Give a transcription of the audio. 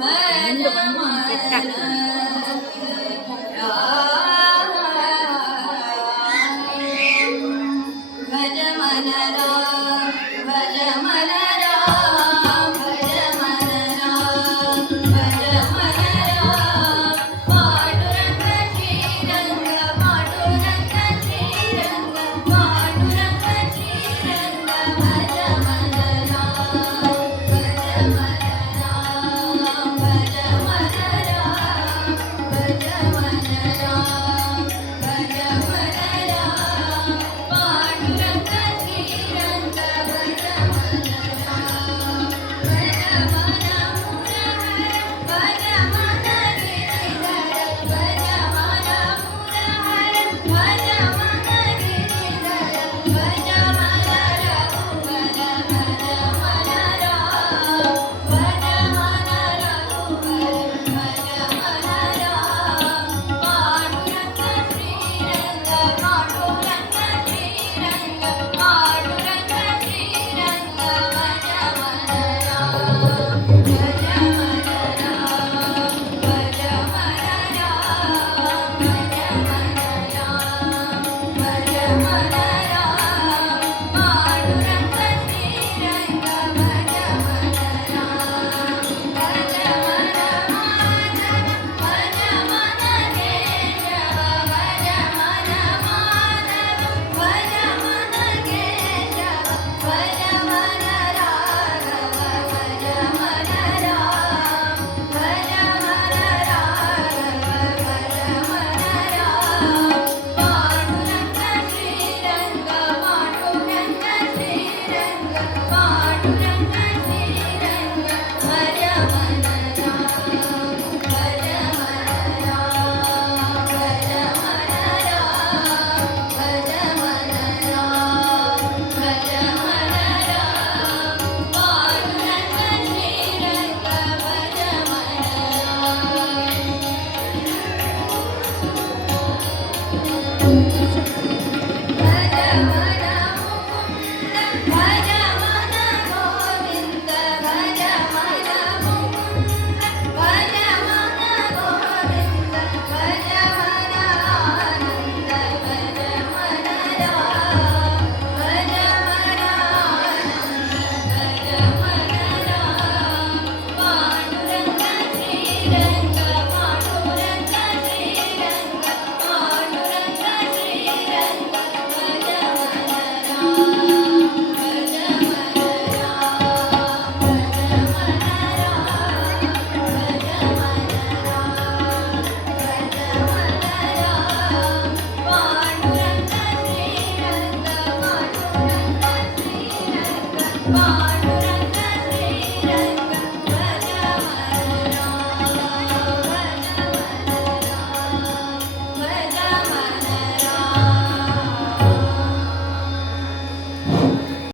Bentuknya.